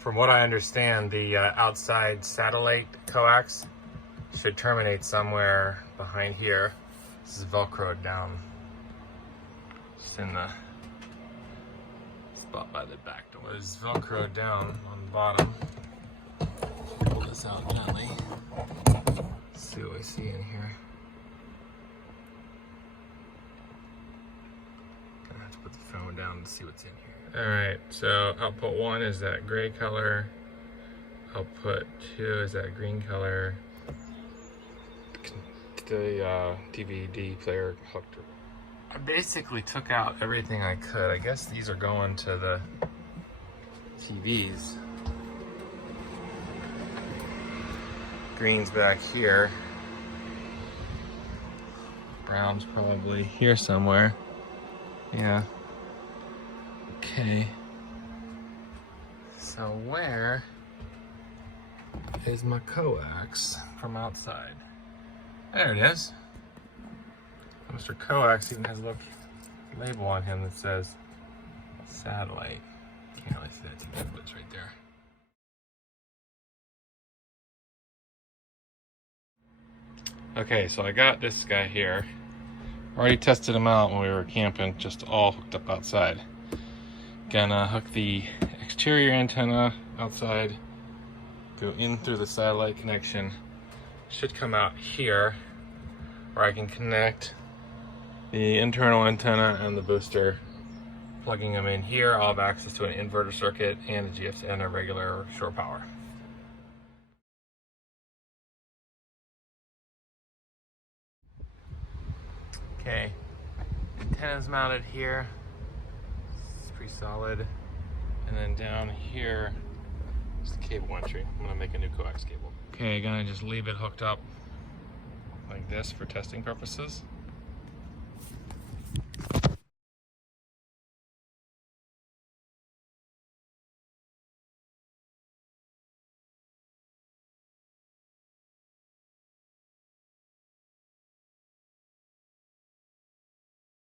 From what I understand, the outside satellite coax should terminate somewhere behind here. This is Velcroed down. Just in the spot by the back door. It's Velcroed down on the bottom. Pull this out gently. Let's see what we see in here. Gonna have to put the phone down to see what's in here. Alright, so output 1 is that gray color. Output 2 is that green color. The DVD player hooked. I basically took out everything I could. I guess these are going to the TVs. Green's back here. Brown's probably here somewhere. Yeah. Okay. So where is my coax from outside? There it is. Mr. Coax even has a little label on him that says satellite. Can't really see that too good, but it's right there. Okay, so I got this guy here. Already tested him out when we were camping, just all hooked up outside. Gonna hook the exterior antenna outside, go in through the satellite connection. Should come out here where I can connect the internal antenna and the booster. Plugging them in here, I'll have access to an inverter circuit and a GFC and a regular shore power. Okay, antenna's mounted here. It's pretty solid. And then down here is the cable entry. I'm gonna make a new coax cable. Okay, gonna just leave it hooked up like this for testing purposes.